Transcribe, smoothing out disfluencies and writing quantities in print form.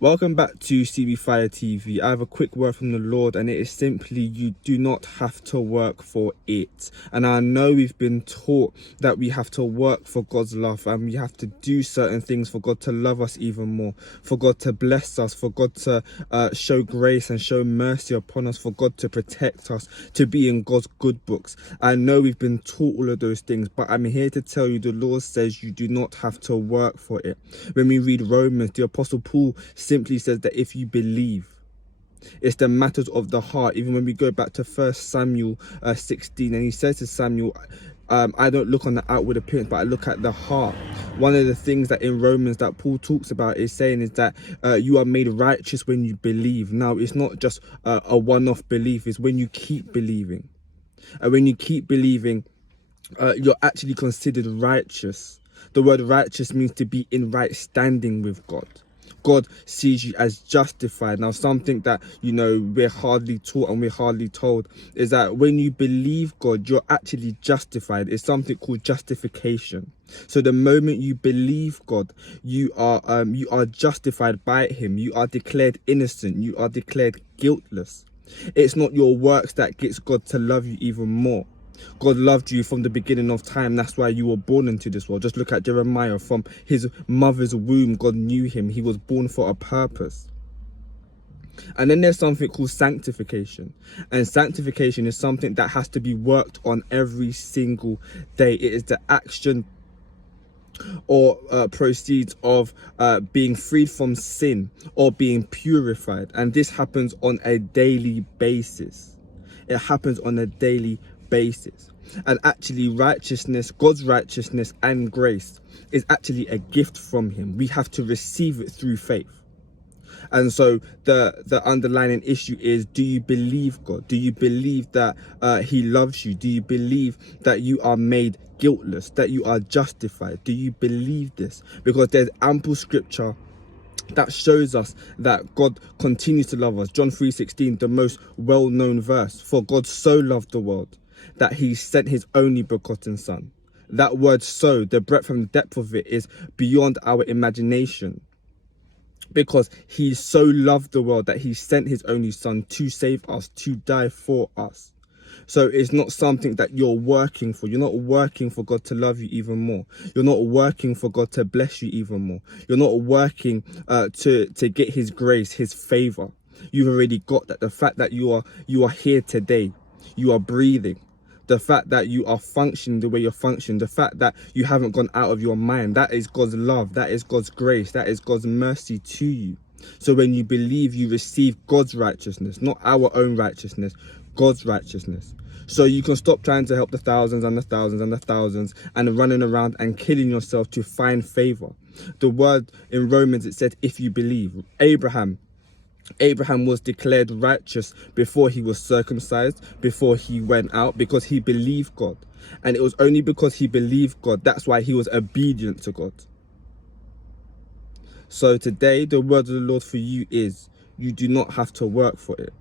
Welcome back to CB Fire TV. I have a quick word from the Lord, and it is simply you do not have to work for it. And I know we've been taught that we have to work for God's love, and we have to do certain things for God to love us even more, for God to bless us, for God to show grace and show mercy upon us, for God to protect us, to be in God's good books. I know we've been taught all of those things, but I'm here to tell you the Lord says you do not have to work for it. When we read Romans, the Apostle Paul simply says that if you believe, it's the matters of the heart. Even when we go back to 1 Samuel 16, and he says to Samuel, I don't look on the outward appearance, but I look at the heart. One of the things that in Romans that Paul talks about is saying is that you are made righteous when you believe. Now, it's not just a one-off belief, it's when you keep believing. And when you keep believing, you're actually considered righteous. The word righteous means to be in right standing with God. God sees you as justified. Now, something that, we're hardly taught and we're hardly told is that when you believe God, you're actually justified. It's something called justification. So the moment you believe God, you are justified by him. You are declared innocent. You are declared guiltless. It's not your works that gets God to love you even more. God loved you from the beginning of time. That's why you were born into this world. Just look at Jeremiah. From his mother's womb, God knew him. He was born for a purpose. And then there's something called sanctification. And sanctification is something that has to be worked on every single day. It is the action or proceeds of being freed from sin or being purified. And this happens on a daily basis. It happens on a daily basis. And actually righteousness, God's righteousness and grace is actually a gift from him. We have to receive it through faith. And so the underlying issue is, do you believe God? Do you believe that he loves you? Do you believe that you are made guiltless, that you are justified? Do you believe this? Because there's ample scripture that shows us that God continues to love us. John 3:16, the most well-known verse. For God so loved the world that he sent his only begotten son. That word so, the breadth and depth of it is beyond our imagination. Because he so loved the world that he sent his only son to save us, to die for us. So it's not something that you're working for. You're not working for God to love you even more. You're not working for God to bless you even more. You're not working to get his grace, his favor. You've already got that. The fact that you are here today, you are breathing. The fact that you are functioning the way you're functioning, the fact that you haven't gone out of your mind, that is God's love, that is God's grace, that is God's mercy to you. So when you believe, you receive God's righteousness, not our own righteousness, God's righteousness. So you can stop trying to help the thousands and the thousands and the thousands and running around and killing yourself to find favor. The word in Romans, it said, if you believe. Abraham was declared righteous before he was circumcised, before he went out, because he believed God. And it was only because he believed God, that's why he was obedient to God. So today, the word of the Lord for you is, you do not have to work for it.